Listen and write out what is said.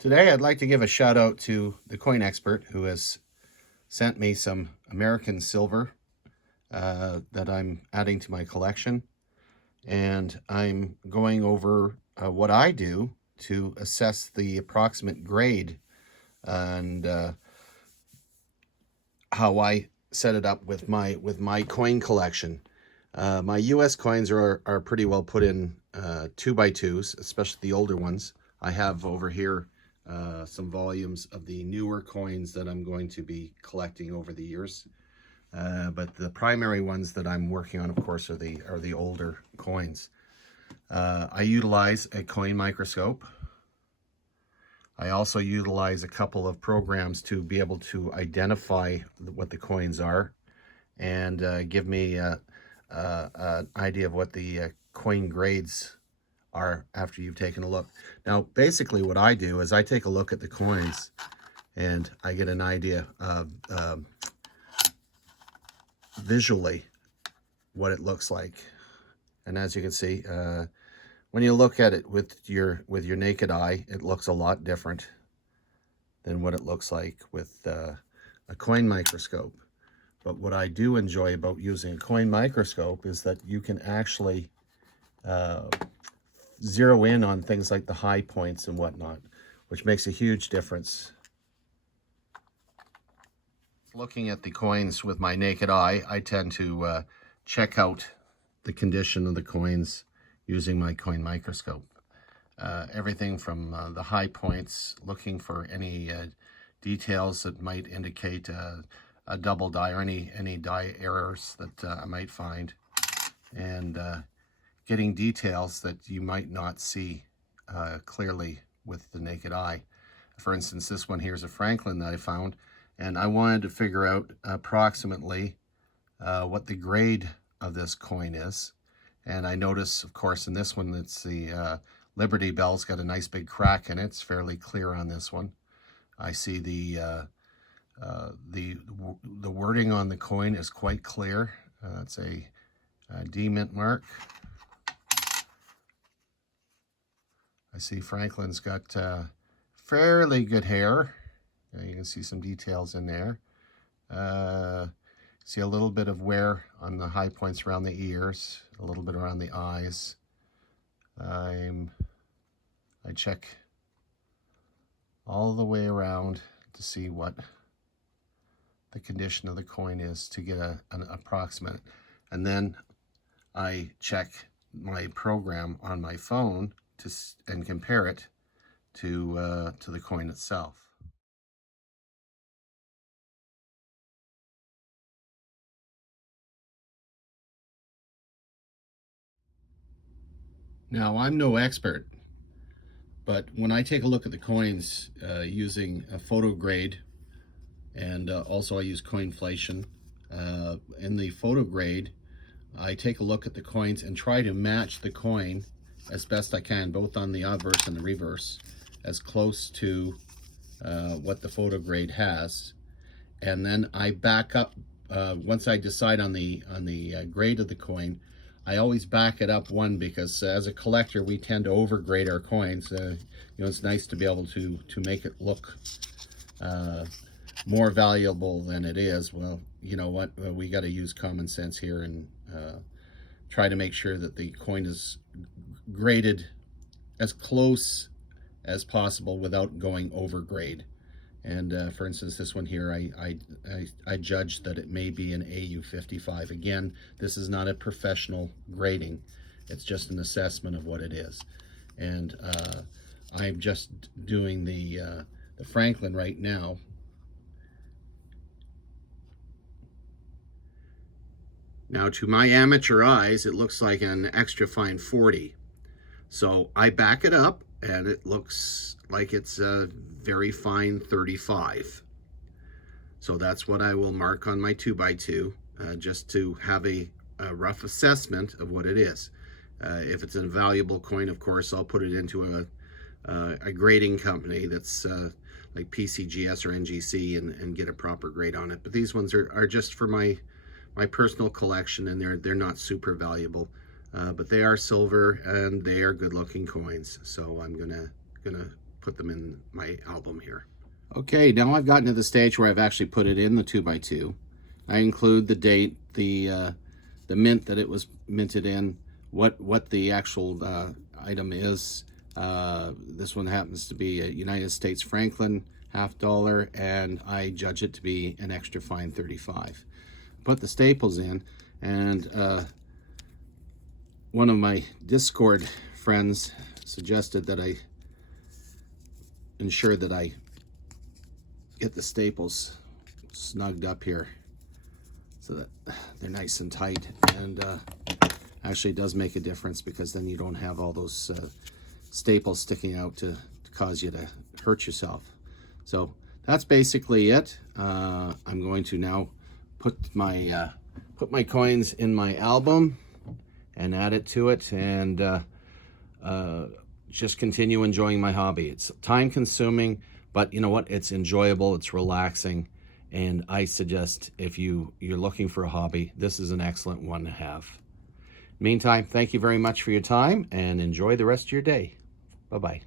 Today, I'd like to give a shout out to the coin expert who has sent me some American silver that I'm adding to my collection. And I'm going over what I do to assess the approximate grade and how I set it up with my coin collection. My U.S. coins are pretty well put in 2x2s, especially the older ones. I have over here some volumes of the newer coins that I'm going to be collecting over the years. But the primary ones that I'm working on, of course, are the older coins. I utilize a coin microscope. I also utilize a couple of programs to be able to identify what the coins are and give me an idea of what the coin grades are after you've taken a look. Now, basically what I do is I take a look at the coins and I get an idea of visually what it looks like. And as you can see, when you look at it with your naked eye, it looks a lot different than what it looks like with a coin microscope. But what I do enjoy about using a coin microscope is that you can actually zero in on things like the high points and whatnot, which makes a huge difference. Looking at the coins with my naked eye, I tend to check out the condition of the coins using my coin microscope. Everything from the high points, looking for any details that might indicate a double die or any die errors that I might find, and getting details that you might not see clearly with the naked eye. For instance, this one here is a Franklin that I found, and I wanted to figure out approximately what the grade of this coin is. And I notice, of course, in this one, it's the Liberty Bell's got a nice big crack in it. It's fairly clear on this one. I see the wording on the coin is quite clear. It's a D mint mark. I see Franklin's got fairly good hair. You can see some details in there. See a little bit of wear on the high points around the ears, a little bit around the eyes. I check all the way around to see what the condition of the coin is to get an approximate. And then I check my program on my phone and compare it to the coin itself. Now, I'm no expert, but when I take a look at the coins using a photo grade, and also I use Coinflation, in the photo grade, I take a look at the coins and try to match the coin as best I can, both on the obverse and the reverse, as close to what the photo grade has. And then I back up, once I decide on the grade of the coin, I always back it up one, because as a collector, we tend to overgrade our coins. It's nice to be able to make it look more valuable than it is. Well, you know what? We got to use common sense here and try to make sure that the coin is graded as close as possible without going over grade. And for instance, this one here, I judged that it may be an AU55. Again, this is not a professional grading. It's just an assessment of what it is. And I'm just doing the Franklin right now. Now, to my amateur eyes, it looks like an extra fine 40. So I back it up, and it looks like it's a very fine 35. So that's what I will mark on my 2x2, just to have a rough assessment of what it is. If it's a valuable coin, of course, I'll put it into a grading company that's like PCGS or NGC and get a proper grade on it. But these ones are just for my personal collection, and they're not super valuable. But they are silver and they are good looking coins. So I'm gonna put them in my album here. Okay, now I've gotten to the stage where I've actually put it in the 2x2. I include the date, the mint that it was minted in, what the actual item is. This one happens to be a United States Franklin $50, and I judge it to be an extra fine 35. Put the staples in, and one of my Discord friends suggested that I ensure that I get the staples snugged up here so that they're nice and tight, and actually does make a difference, because then you don't have all those staples sticking out to cause you to hurt yourself. So that's basically it. I'm going to now put my coins in my album and add it to it, and just continue enjoying my hobby. It's time consuming, but you know what? It's enjoyable, it's relaxing, and I suggest if you're looking for a hobby, this is an excellent one to have. Meantime, thank you very much for your time, and enjoy the rest of your day. Bye-bye.